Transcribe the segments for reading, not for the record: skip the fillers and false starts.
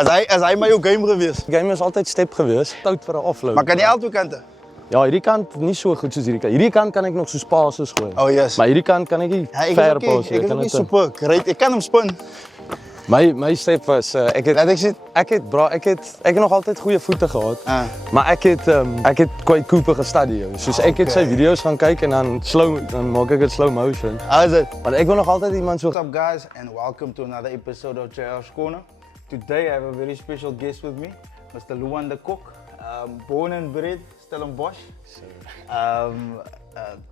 As hy maar jou game geweest. Game is altijd step geweest, stout vir 'n afloop. Maar kan jy al twee kante? Ja, hierdie kant nie so goed soos hierdie kant. Hierdie kant kan ek nog soos passes gooi. Oh yes. Maar hierdie kant kan ek nie ver passe. Ek is ook nie super great. Ek kan hom spin. My step was ek het nog altyd goeie voete gehad. Maar ek het quite Cooper gestudy. Soos ek het sy video's gaan kyk en dan maak ek dit slow motion. How is it? Want ek wil nog altyd iemand so. What's up guys and welcome to another episode of JR's Corner. Today I have a very special guest with me, Mr. Luhan de Kock. Born and bred Stellenbosch.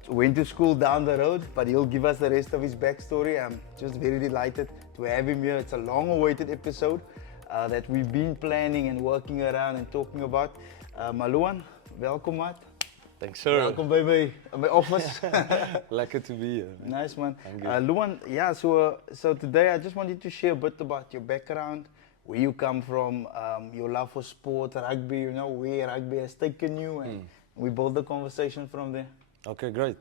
Went to school down the road, but he'll give us the rest of his backstory. I'm just very delighted to have him here. It's a long-awaited episode that we've been planning and working around and talking about. Luhan, welkom maat. Thanks sir. Welkom by my office. Lekker to be here. Man. Nice man. Luhan, yeah, so today I just wanted to share a bit about your background, where you come from, your love for sport, rugby, you know, where rugby has taken you, and we build the conversation from there. Okay, great.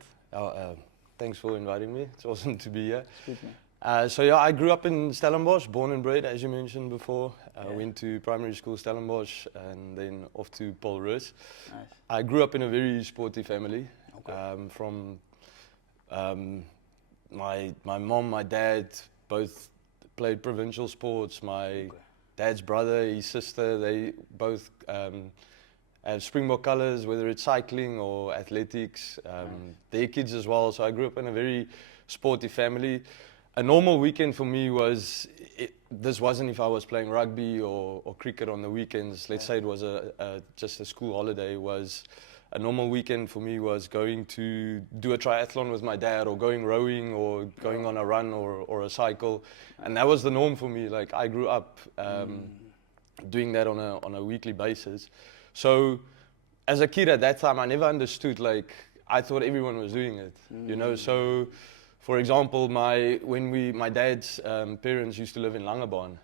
Thanks for inviting me. It's awesome to be here. Good, man. So yeah, I grew up in Stellenbosch, born and bred, as you mentioned before. Went to primary school Stellenbosch and then off to Paul Roos. Nice. I grew up in a very sporty family. Okay. My mom, my dad, both played provincial sports. My dad's brother, his sister, they both have Springbok colours, whether it's cycling or athletics. Their kids as well. So I grew up in a very sporty family. A normal weekend for me was, this wasn't if I was playing rugby or cricket on the weekends. Let's say it was just a school holiday. Was a normal weekend for me was going to do a triathlon with my dad, or going rowing, or going on a run or a cycle, and that was the norm for me. Like I grew up doing that on a weekly basis. So as a kid at that time, I never understood. Like I thought everyone was doing it, you know. So. For example, my dad's parents used to live in Langebaan.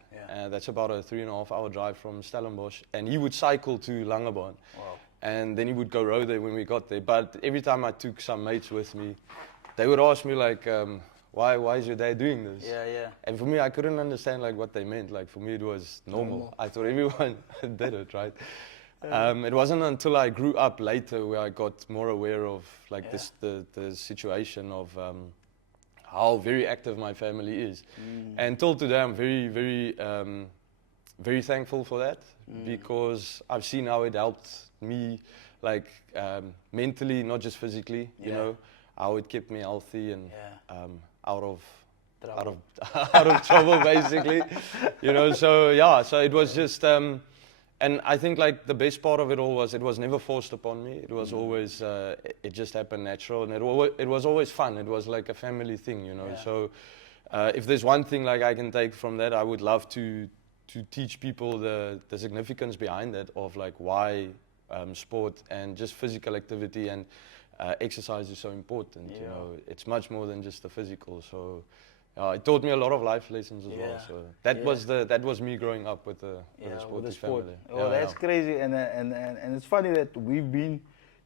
That's about a 3.5 hour drive from Stellenbosch, and he would cycle to Langebaan. Wow. And then he would go row there when we got there. But every time I took some mates with me, they would ask me like, why is your dad doing this? Yeah. And for me, I couldn't understand like what they meant. Like for me, it was normal. I thought everyone did it, right? It wasn't until I grew up later where I got more aware of like the situation of how very active my family is. And till today, I'm very, very, very thankful for that, because I've seen how it helped me, like mentally, not just physically. You know, how it kept me healthy and out of trouble, basically. You know, so yeah, so it was just. And I think like the best part of it all was it was never forced upon me. It was always, it just happened natural, and it was always fun. It was like a family thing, you know. So if there's one thing like I can take from that, I would love to teach people the significance behind that, of like why sport and just physical activity and exercise is so important. You know, it's much more than just the physical. So. It taught me a lot of life lessons as well. So that was me growing up with the sporty family. Oh, that's crazy, and it's funny that we've been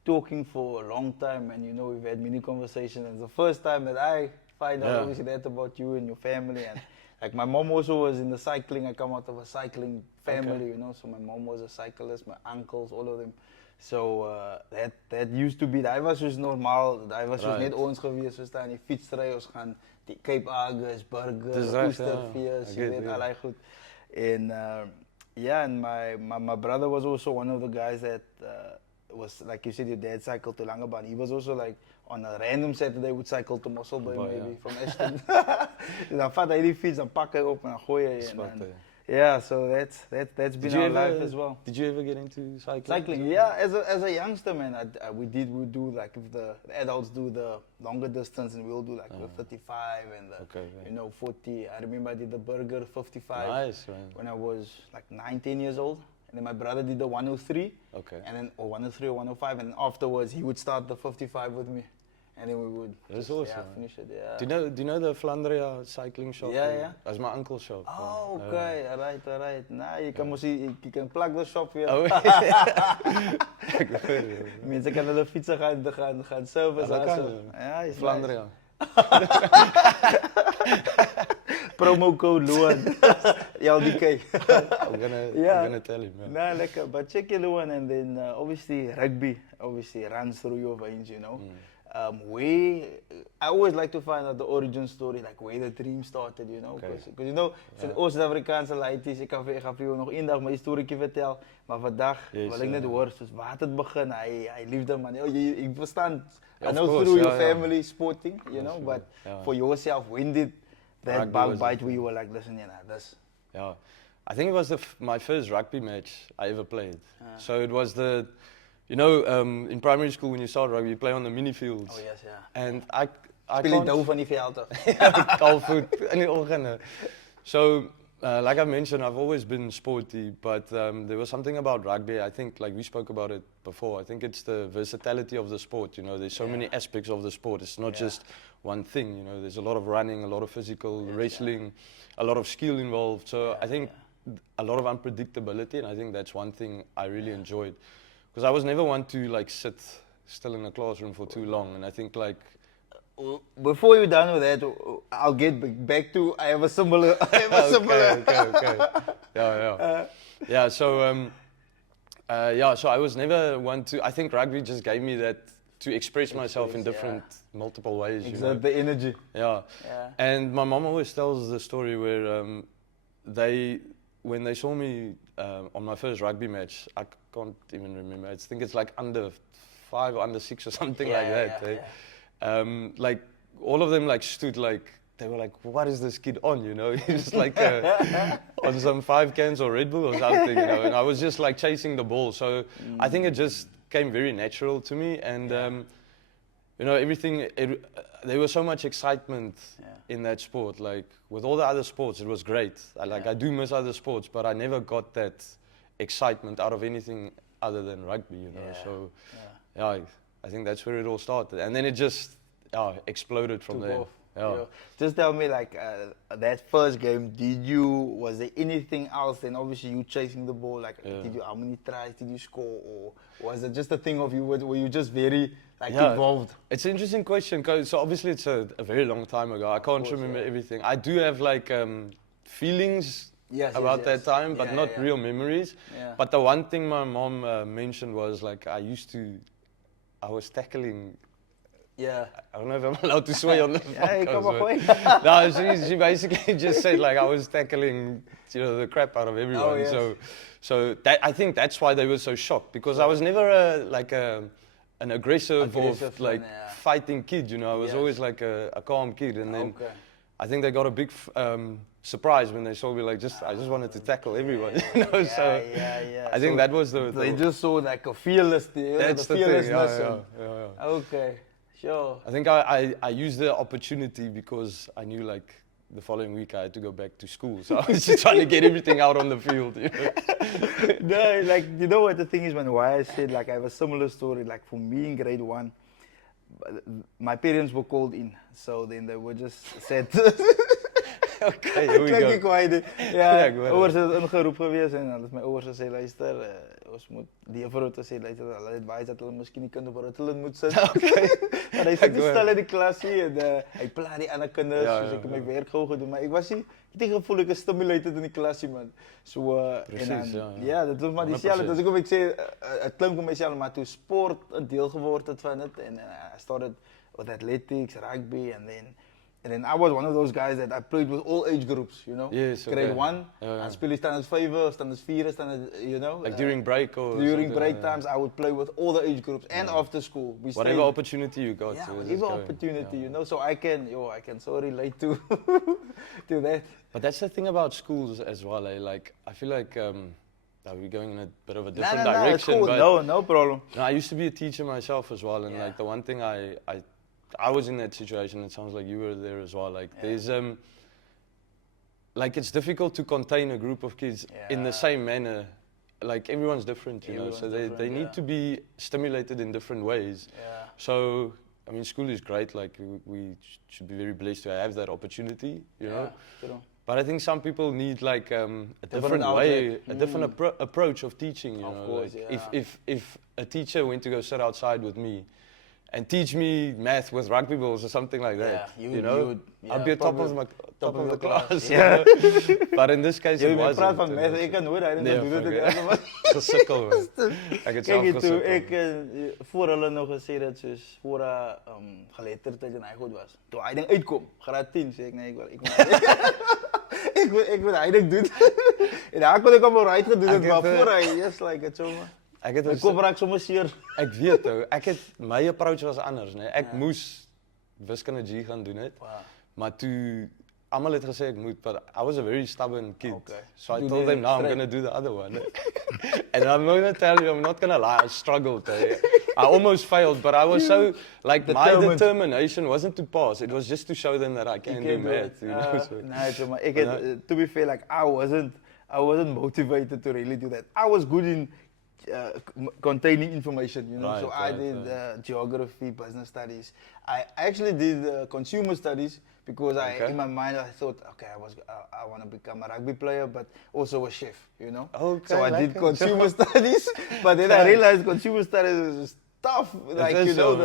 talking for a long time, and you know we've had many conversations. And it's the first time that I find out obviously that about you and your family, and like my mom also was in the cycling. I come out of a cycling family, you know. So my mom was a cyclist, my uncles, all of them. So that used to be. Daai was soos normaal. Daai was soos net ons gewees, soos daar in die fietsry ons gaan die Cape Agus, burgers, oesterfees, jy weet al daai goed. And and my brother was also one of the guys that was, like you said, your dad cycled to Langebaan. He was also like on a random Saturday would cycle to Mossel Bay maybe from Ashton. Dan vat hy die fiets, dan pak hy op en dan gooi hy. Yeah, so that's been our life as well. Did you ever get into cycling? Cycling, yeah. As a youngster, man, we do like if the adults do the longer distance, and we'll do like the 35 and the 40. I remember I did the burger 55. Nice, man. When I was like 19 years old, and then my brother did the 103. Okay. And then 103 or 105, and afterwards he would start the 55 with me. And then we would finish it. Yeah. Do you know the Flandria cycling shop? Yeah. That's my uncle's shop. Oh, okay. Alright. Nah, you can plug the shop here. Oh, Mense kan hulle fietsen gaan service. Ja, Flandria. Promo code Luhan. LDK. I'm gonna tell him. Yeah. Nah, lekker. But check your Luhan, and then obviously rugby obviously runs through your veins, you know. I always like to find out the origin story, like where the dream started, you know. Because you know, het Oost-Afrikaanse leidt, ik ga voor jou nog één dag mijn historietje vertellen. Maar vandaag wil ik net horen, dus waar had het begin? Hij liefde man. Ik verstand. I know through your family sporting, you know, but for yourself, when did that bug bite where you were like, listen, this? Yeah, I think it was my first rugby match I ever played. So it was you know, in primary school when you start rugby, you play on the mini fields. Oh yes, yeah. And I speel je doof van die velden. Kalfvoet in die oggende. So, like I mentioned, I've always been sporty, but there was something about rugby. I think, like we spoke about it before, I think it's the versatility of the sport. You know, there's so many aspects of the sport. It's not just one thing. You know, there's a lot of running, a lot of physical wrestling, a lot of skill involved. So I think a lot of unpredictability, and I think that's one thing I really enjoyed. Because I was never one to like sit still in a classroom for too long, and I think like. Before you're done with that, I'll get back to I have a similar. Okay. Yeah. So so I was never one to. I think rugby just gave me that to express myself in different, multiple ways. Exert the energy. Yeah. And my mom always tells the story where when they saw me on my first rugby match, I can't even remember. I think it's like under 5 or under 6 or something like that. Like all of them like stood like they were like, what is this kid on, you know? He's like on some 5 cans or Red Bull or something, you know, and I was just like chasing the ball. So I think it just came very natural to me, and you know, everything, there was so much excitement in that sport. Like with all the other sports, it was great. I do miss other sports, but I never got that excitement out of anything other than rugby, you know. So I think that's where it all started, and then it just exploded from there. Just tell me, like that first game, was there anything else? Then obviously you chasing the ball, like how many tries did you score, or was it just a thing of were you just very involved? It's an interesting question, because so obviously it's a very long time ago. I can't remember everything. I do have like feelings about that time, but not real memories. But the one thing my mom mentioned was like I was tackling. I don't know if I'm allowed to swear on the podcast. No, she basically just said like I was tackling, you know, the crap out of everyone. So that, I think that's why they were so shocked, because I was never an aggressive or like fighting kid. You know, I was always like a calm kid, and then I think they got a big surprise when they saw me like I just wanted to tackle everyone. You know, so I think that was they just saw like a fearless, that's the fearlessness. Okay. Sure. I think I used the opportunity because I knew like the following week I had to go back to school, so I was just trying to get everything out on the field. You know? No, like you know what the thing is, man. Why I said like I have a similar story. Like for me in grade 1, my parents were called in, so then they were just said. Okay, here we go. Kwijt. Ja, ouders het ingeroep geweest en dan het my ouers gesê luister, ons moet die juffrou te sê luister, hulle het baie dat hulle miskien nie kinders waar hulle moet sit. Okay. Maar hy sit stil in die klasie en hy pla die ander kinders, soos ek my werk gou gedoen, maar ek was nie die gevoel ek is stimulated in die klasie man. So precies, dit was maar dieselfde. Dus ek sê het klink vir myself maar toe sport 'n deel geword het van dit en I started with athletics, rugby and then I was one of those guys that I played with all age groups, you know. Yes, Grade 1, I speel standards 5, standards 4, standards, you know. Like during break or during break times, I would play with all the age groups and after school. Whatever opportunity you got. Whatever opportunity, you know. So I can so relate to to that. But that's the thing about schools as well. Like I feel like we're going in a bit of a different direction. It's cool. No problem. I used to be a teacher myself as well, and like the one thing I was in that situation. It sounds like you were there as well. Like there's like it's difficult to contain a group of kids in the same manner. Like everyone's different, you know. So they need to be stimulated in different ways. So I mean, school is great. Like we should be very blessed to have that opportunity, you know. But I think some people need like a different way, a different approach of teaching. You know, course, like if a teacher went to go sit outside with me, and teach me math with rugby balls or something like that. Yeah, you know, I'd be top of the class. Yeah. But in this case, Jy it moet praat wasn't. van math, ek kan nooit daai ding Nee, doen dit fuck, die ander Gesukkel, man. Ek het self Kyk toe gesukkel. ek voor hulle nog gesê dat soos voor geletterdheid en hy goed was. Toe hy ding uitkom, graad 10 sê ek nee, ek wil hy ding doen. En daar kon ek hom al right gedoen het, maar voor hy yes like it so man. Ek het Ek kom raak sommer seer. Ek weet ou, my approach was anders, né? Ek moes wiskunde G gaan doen het. Wow. Maar toe almal het gesê ek moet, but I was a very stubborn kid. Okay. So I told them, now I'm going to do the other one. And I'm not going to tell you, I'm not going to lie, I struggled. I almost failed, but I was so, like, my determination wasn't to pass, it was just to show them that I can do math. You know? So, Nice, maar to be fair, like, I wasn't motivated to really do that. I was good in containing information, you know. Right, So I did geography, business studies. I actually did consumer studies because in my mind I thought, okay, I want to become a rugby player, but also a chef, you know. Okay, so I did consumer studies, but then I realized consumer studies is tough, like you know,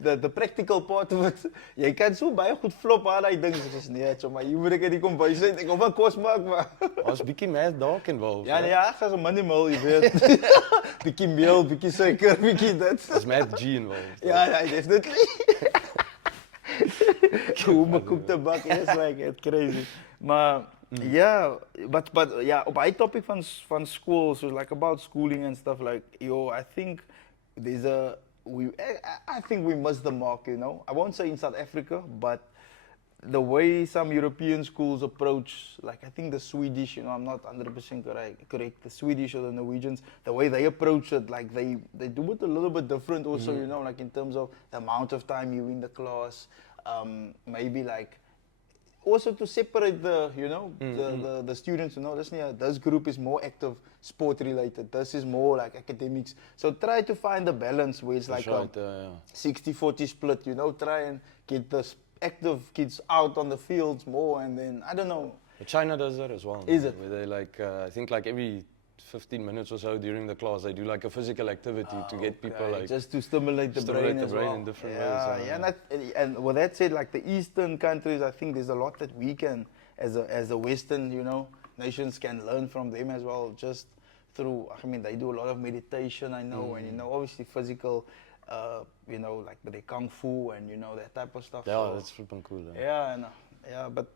the practical part of it. Jy kan so baie goed flop aan daai ding soos nee, so maar jy moet ek die kombuis uit. Ek wil van kos maak maar. Was bietjie math dalk involved. Ja, ek was 'n minimal, jy weet. Bietjie meel, bietjie suiker, bietjie dit. Was math G involved. Ja, definitely. Hoe me koop te bak is like it's crazy. Maar yeah, but yeah, op hy topic van school, so like about schooling and stuff like, I think I think we missed the mark, you know. I won't say in South Africa, but the way some European schools approach, like I think the Swedish, you know, I'm not 100% correct, the Swedish or the Norwegians, the way they approach it, like they do it a little bit different also, you know, like in terms of the amount of time you in the class, maybe like also to separate the, you know, the students, you know, this group is more active, sport related, this is more like academics. So try to find the balance where it's like a 60-40 split, you know, try and get the active kids out on the fields more, and then, I don't know. But China does that as well. Is it? Where they like, I think like every 15 minutes or so during the class, they do like a physical activity to get people like... Just to stimulate the brain as well. In different ways. And with that said, like the Eastern countries, I think there's a lot that we can, as a Western, you know, nations can learn from them as well, just through, I mean, they do a lot of meditation, I know, and, you know, obviously physical, you know, like the Kung Fu and, you know, that type of stuff. Yeah, so, that's flipping cool. Yeah, but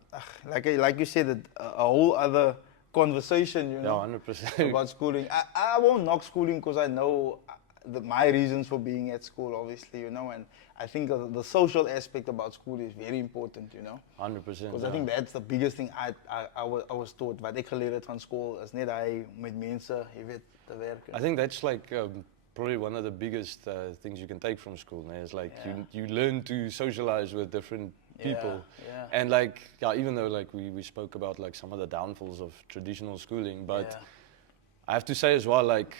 like you said, a whole other conversation, you know, 100%. about schooling. I won't knock schooling because I know my reasons for being at school, obviously, you know, and I think the social aspect about school is very important, you know. 100%. Because I think that's the biggest thing I was taught. Wat ek geleer het van school is net hy met mense, jy weet, te werk. I think that's like probably one of the biggest things you can take from school. It's like you learn to socialize with different people. And like, even though like we spoke about like some of the downfalls of traditional schooling, but I have to say as well, like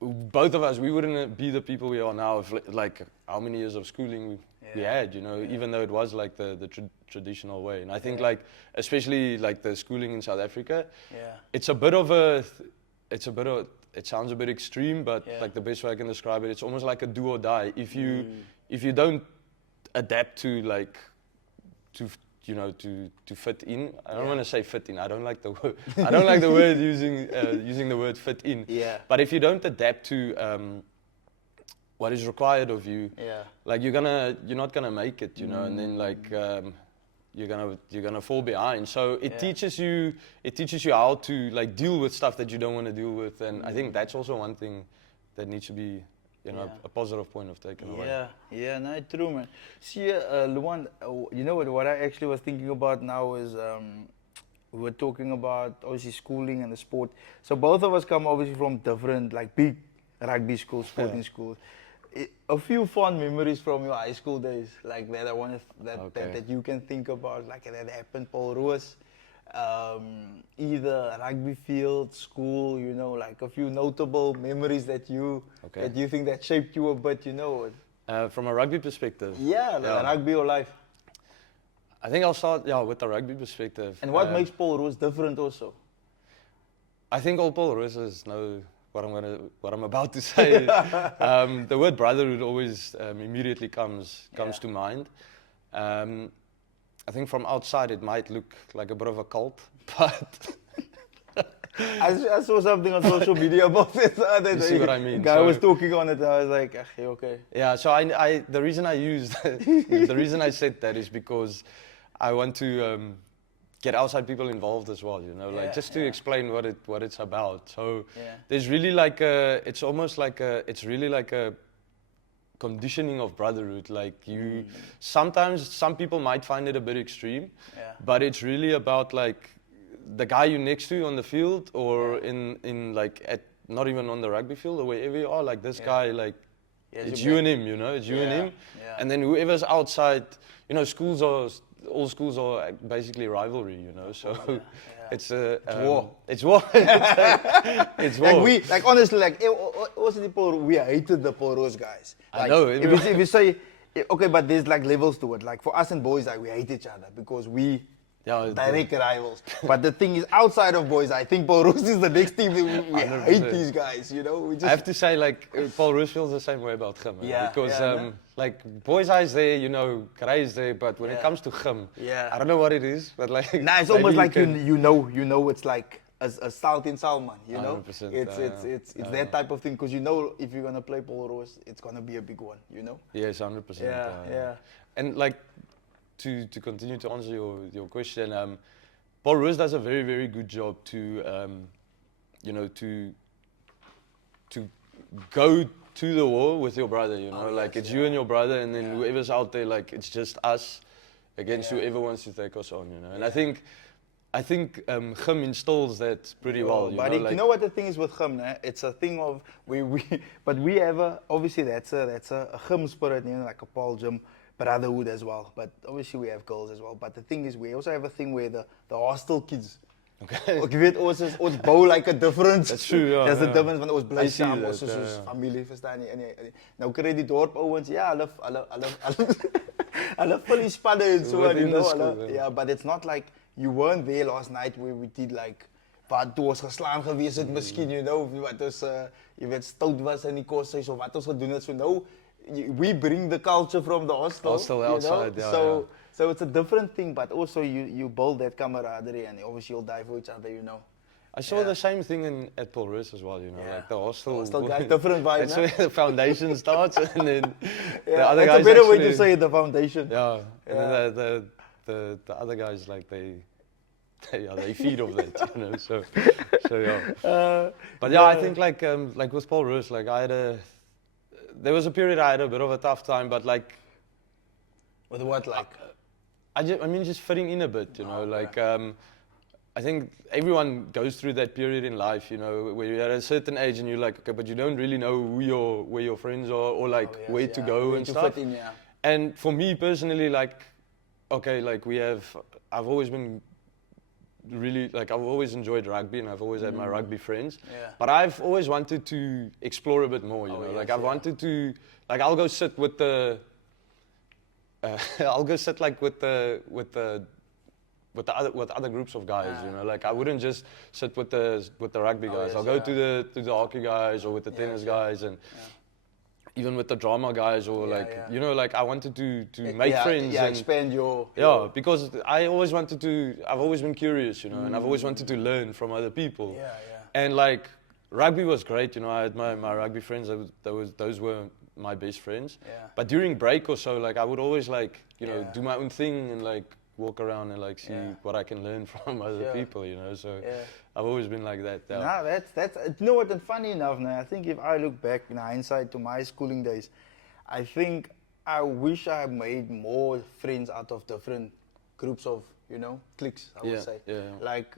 both of us, we wouldn't be the people we are now if like how many years of schooling we had, you know, even though it was like the traditional way. And I think like, especially like the schooling in South Africa, it sounds a bit extreme, but like the best way I can describe it, it's almost like a do or die. If you don't adapt to like to fit in. I don't want to say fit in. I don't like the word. I don't like the word using the word fit in. But if you don't adapt to what is required of you, like you're not gonna make it, you know, and then like you're gonna fall behind. So it teaches you how to like deal with stuff that you don't want to deal with, and I think that's also one thing that needs to be, you know, a positive point of taking away. Yeah, no, true, man. See, Luhan, you know what I actually was thinking about now is we were talking about obviously schooling and the sport. So both of us come obviously from different, like big rugby schools, sporting schools. A few fond memories from your high school days, like that I want that you can think about, like that happened, Paul Roos. Either rugby field, school, you know, like a few notable memories that you think that shaped you a bit, you know. From a rugby perspective. Rugby or life. I think I'll start with the rugby perspective. And what makes Paul Roos different also? I think all Paul Roos is no what I'm about to say. The word brotherhood always immediately comes to mind. I think from outside it might look like a bit of a cult, but I saw something on social media about this the other day. You see what I mean? The guy was talking on it and I was like, okay. Yeah, so the reason I used, the reason I said that is because I want to get outside people involved as well, you know, like just to explain what it's about. So there's really like it's really like a conditioning of brotherhood. Like sometimes some people might find it a bit extreme, but it's really about like the guy you're next to on the field or in like not even on the rugby field or wherever you are, like this guy, like it's you and him, you know, it's you and him. And then whoever's outside, you know, all schools are basically rivalry, you know, so it's war. It's war. It's war. Like honestly, like we hated the Paul Roos guys. Like, I know. If you say, okay, but there's like levels to it. Like for us and boys, like we hate each other because we direct rivals. But the thing is, outside of boys, I think Paul Roos is the next team that we hate these guys, you know. I have to say, like, Paul Roos feels the same way about gym. Because, like, boys' eyes there, you know, Karai is there, but when it comes to gym, I don't know what it is, but like... Nah, it's almost like you know it's like a salt in Salman, you know? It's that type of thing, because you know if you're going to play Paul Roos, it's going to be a big one, you know? Yes, 100%. Yeah. And, like, to continue to answer your question, Paul Roos does a very, very good job to, you know, to go to the war with your brother, you know, like it's you and your brother, and then whoever's out there, like it's just us against whoever wants to take us on, you know. And I think gym installs that pretty well. You know what the thing is with gym, né? It's a thing of but we have obviously that's a gym spirit, you know, like a Paul gym. Brotherhood as well, but obviously we have girls as well. But the thing is, we also have a thing where the hostel kids. Okay. Ek weet ons bou like a difference. That's true, yeah. There's a difference want ons bly saam, that, ons is soos familie, verstaan jy? Nou kry die dorp ouens, hulle fully spanne en so on, you know. Yeah, but it's not like you weren't there last night where we did like wat toe ons geslaan gewees het miskien, you know, wat ons jy weet stout was in die koshuis of wat ons gedoen het, so nou we bring the culture from the hostel outside, you know? So it's a different thing, but also you build that camaraderie and obviously you'll die for each other, you know. I saw the same thing at Paul Roos as well, you know, like the hostel guys, different vibe. That's where the foundation starts, and then the that's other guys. That's a better way to say it, the foundation. Yeah, and then the other guys, like they feed off that, you know. So yeah. But yeah, I think like with Paul Roos, like there was a period I had a bit of a tough time, but like... With what, like? I mean, just fitting in a bit, you know, like... I think everyone goes through that period in life, you know, where you're at a certain age and you're like, okay, but you don't really know where your friends are or like where to go and stuff. Fit in, And for me personally, like, okay, like I've always been really, like, I've always enjoyed rugby and I've always had my rugby friends, but I've always wanted to explore a bit more, you know, like I've wanted to, like, I'll go sit with the, I'll go sit like with other groups of guys, you know, like I wouldn't just sit with the rugby guys. I'll go to the hockey guys or with the tennis guys and even with the drama guys or you know, like I wanted to make friends and expand your because I've always been curious, you know, and I've always wanted to learn from other people. And like rugby was great, you know, I had my rugby friends, those were my best friends. But during break or so, like I would always like, you know, do my own thing and like walk around and like see what I can learn from other people, you know. So I've always been like that. Nah, that's you know what? And funny enough, now I think if I look back in hindsight to my schooling days, I think I wish I made more friends out of different groups of, you know, cliques. I would say, like,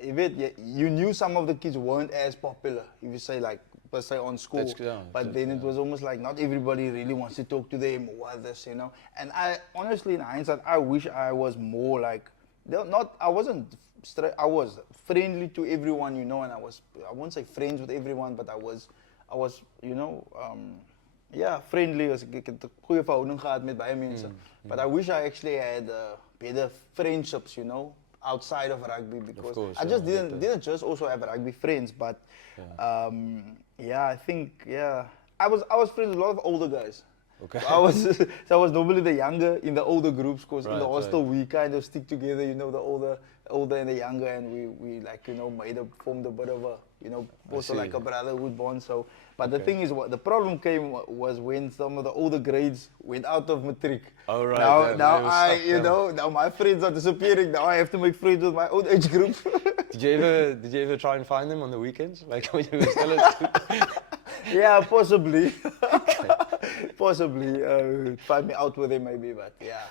you knew some of the kids weren't as popular. If you say like per se on school, but then it was almost like not everybody really wants to talk to them or others, you know. And I honestly, in hindsight, I wish I was more like, I was friendly to everyone, you know, and I won't say friends with everyone, but I was, you know, friendly. Ek het 'n goeie verhouding gehad met baie mense. But I wish I actually had better friendships, you know, outside of rugby, because course, I just yeah, I get didn't just also have rugby friends, but I think I was friends with a lot of older guys. Okay. So I was normally the younger in the older groups, because in the Right, hostel we kind of stick together, you know, the older and the younger, and we like, you know, formed a bit of a, you know, also like a brotherhood bond. So, but the thing is, what the problem came was when some of the older grades went out of matric. Oh, right, Now my friends are disappearing. Now I have to make friends with my own age group. Did you ever try and find them on the weekends, like when you were still at school? Yeah, possibly. Possibly find me out with him maybe, but yeah.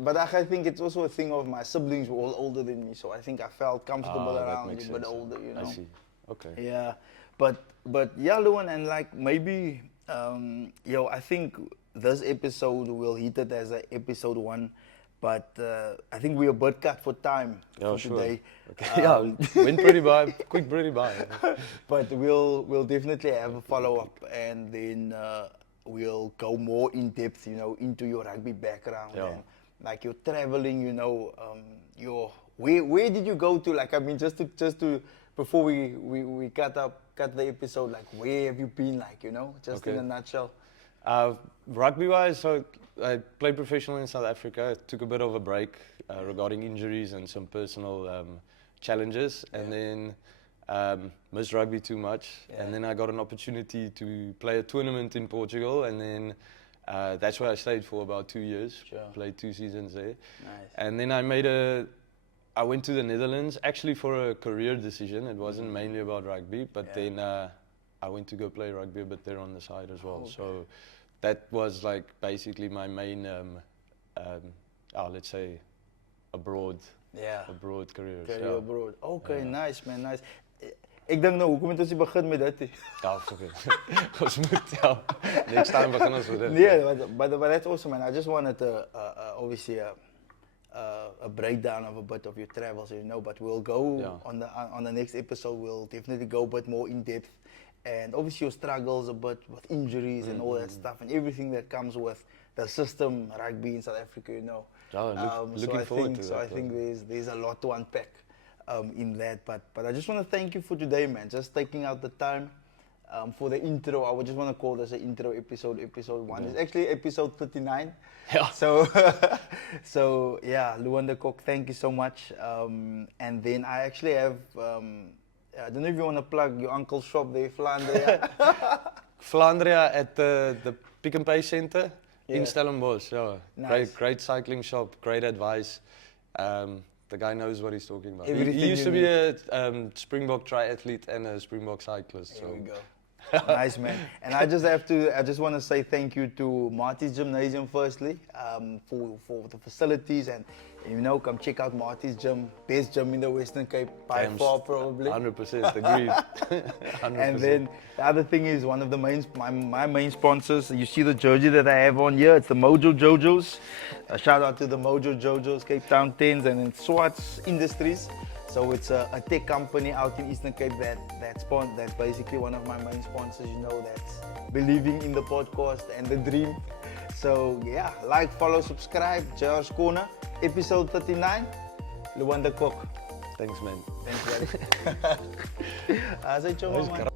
but I think it's also a thing of my siblings were all older than me, so I think I felt comfortable around a bit older, you know. I see. Okay. Yeah, but yeah, Luhan, and like maybe I think this episode will hit it as a episode 1. But I think we're a bit cut for time for today. Okay. Went quick pretty by. But we'll definitely have a follow-up, and then we'll go more in depth, you know, into your rugby background and like your traveling, you know, where did you go to? Like, I mean, just to before we cut the episode, like where have you been, like, you know, just in a nutshell. Rugby-wise, so I played professionally in South Africa. Took a bit of a break regarding injuries and some personal challenges, and then missed rugby too much. And then I got an opportunity to play a tournament in Portugal, and then that's where I stayed for about 2 years. Played 2 seasons there. Nice. And then I went to the Netherlands, actually for a career decision. It wasn't mainly about rugby, but then I went to go play rugby a bit there on the side as well. So that was like basically my main, let's say, abroad career. Career abroad. Okay, nice man, nice. Ik denk nou, hoekom het ons begin met dit? Ja, oké. Ons moet, next time begin ons met dit. Yeah, but that's awesome, man. I just wanted to, obviously, a breakdown of a bit of your travels, you know, but we'll go on the next episode, we'll definitely go a bit more in depth, and obviously your struggles a bit with injuries and all that stuff, and everything that comes with the system rugby in South Africa, you know. Looking forward to that. So I think there's a lot to unpack in that, but I just want to thank you for today, man, just taking out the time for the intro. I would just want to call this an intro episode 1. It's actually episode 39. Yeah. So yeah, Luhan de Kock, thank you so much. And then I actually have, I don't know if you want to plug your uncle's shop there, Flandria. Flandria at the Pick and Pay Center in Stellenbosch. Yeah. Nice. Great cycling shop, great advice. The guy knows what he's talking about. Everything he used to be a Springbok triathlete and a Springbok cyclist. There we go. Nice, man. And I just want to say thank you to Marty's Gymnasium firstly for the facilities, and you know, come check out Marty's gym, best gym in the Western Cape by far probably. 100% agreed. 100%. And then the other thing is one of the my main sponsors. You see the jersey that I have on here. It's the Mojo Jojos. A shout out to the Mojo Jojos, Cape Town Tens, and then Swartz Industries. So it's a tech company out in Eastern Cape that's basically one of my main sponsors, you know, that's believing in the podcast and the dream. So yeah, like, follow, subscribe, JR's Corner, episode 39, Luhan de Kock. Thanks, man. Thanks, buddy.